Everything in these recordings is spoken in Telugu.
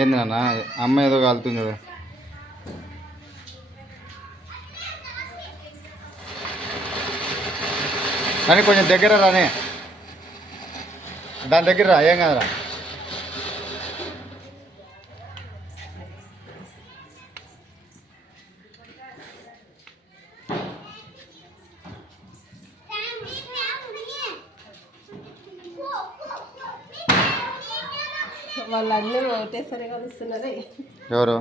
ఏంది నాన్న అమ్మ ఏదో కాలుతుంది చూడు. కానీ కొంచెం దగ్గర రానే, దాని దగ్గర రా, ఏం కాదురా. వాళ్ళందరూ ఒకటేసారి కలుస్తున్నారే. ఎవరు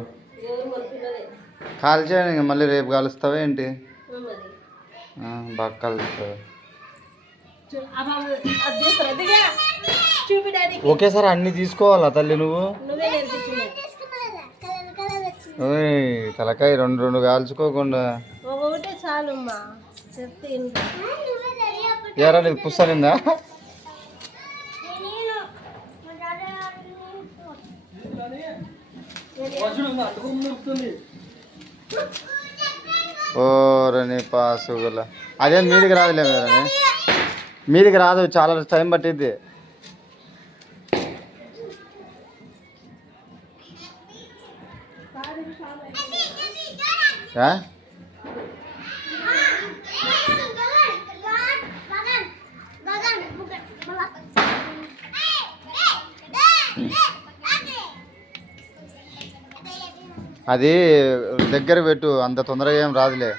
కాల్చేయండి, మళ్ళీ రేపు కలుస్తావా ఏంటి? బాగా కలుస్తావు. ఒకేసారి అన్ని తీసుకోవాలా తల్లి నువ్వు? తలకాయ రెండు రెండు కాల్చుకోకుండా ఒకటే చాలు. ఎరా నీకు పుస్తనిందా? ఓరని పాసుగుల అదేం మీదికి రాదులే మేడం, మీదికి రాదు, చాలా టైం పట్టిద్ది. అది దగ్గర పెట్టు, అంత తొందరగా ఏం రాదులే.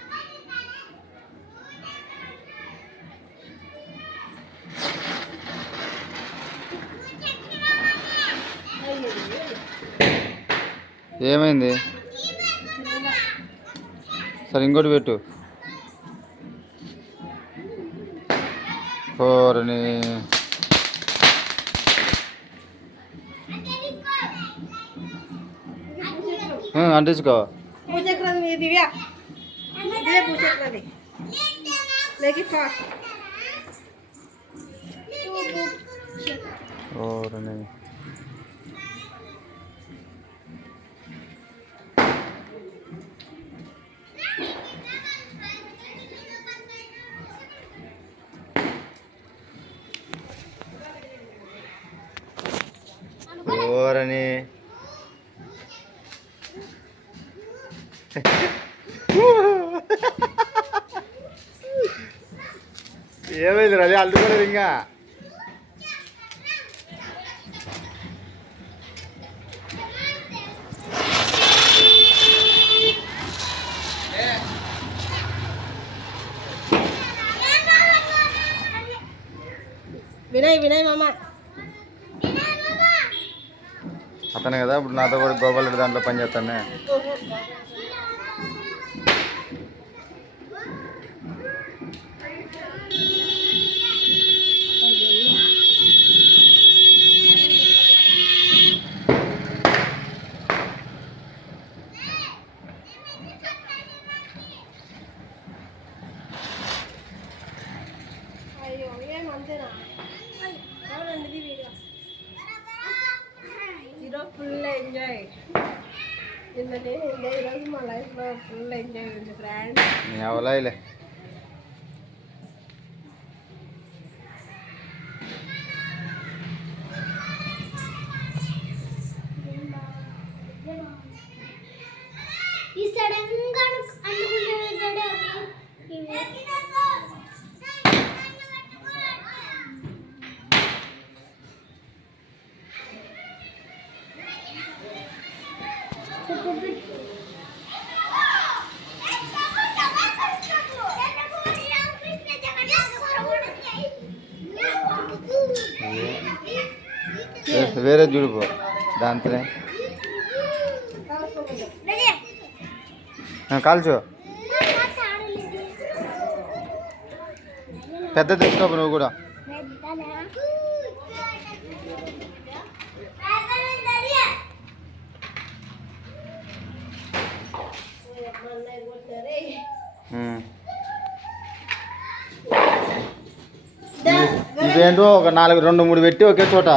ఏమైంది? సరే ఇంకోటి పెట్టు. కోరని అంటించుకో. ఓరని ఓరని ఏమైంది అది అల్లుకోలేదు ఇంకా. వినయ్ మామ అతనే కదా ఇప్పుడు నాతో కూడా గోపాల్ దాంట్లో పని చేస్తానే. ఫుల్ ఎంజాయ్ ఈరోజు మా లైఫ్లో ఫుల్ ఎంజాయ్ ఉంది ఫ్రెండ్స్. అవలాయిలే వేరే చూడిపో దాంతోనే కాల్చు. పెద్ద తెచ్చుకోపు నువ్వు కూడా. ఇదేంటో ఒక 4 2 3 పెట్టి ఒకే చోట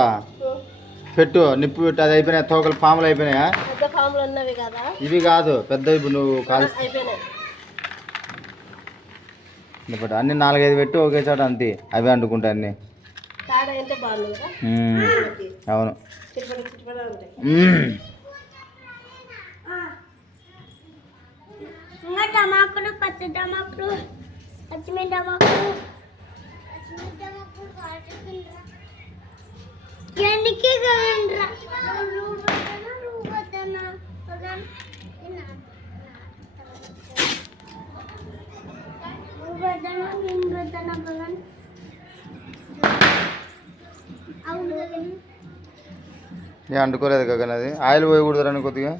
పెట్టు నిప్పు పెట్టు, అది అయిపోయినాయి తోకలు పాములు అయిపోయినాయా? పెద్ద ఫామ్లు ఉన్నవి కదా ఇవి కాదు పెద్దవి నువ్వు కాల్ అయిపోయినాయి. పెట్టు అన్ని 4-5 పెట్టు ఒకే చోట అంతే, అవి అంటుకుంటా అన్ని. తాడ అంటే బాగుంది కదా అవును. చిట్టుపడి చిట్టుపడి ఉంటాయి. ఇంకా టమాకులు పచ్చి టమాకులు పచ్చిమిర్చి టమాకులు ఎందుకే కదండ్రా ఏ అంటుకోలేదు గగన్, అది ఆయిల్ పోయకూడదు కొద్దిగా.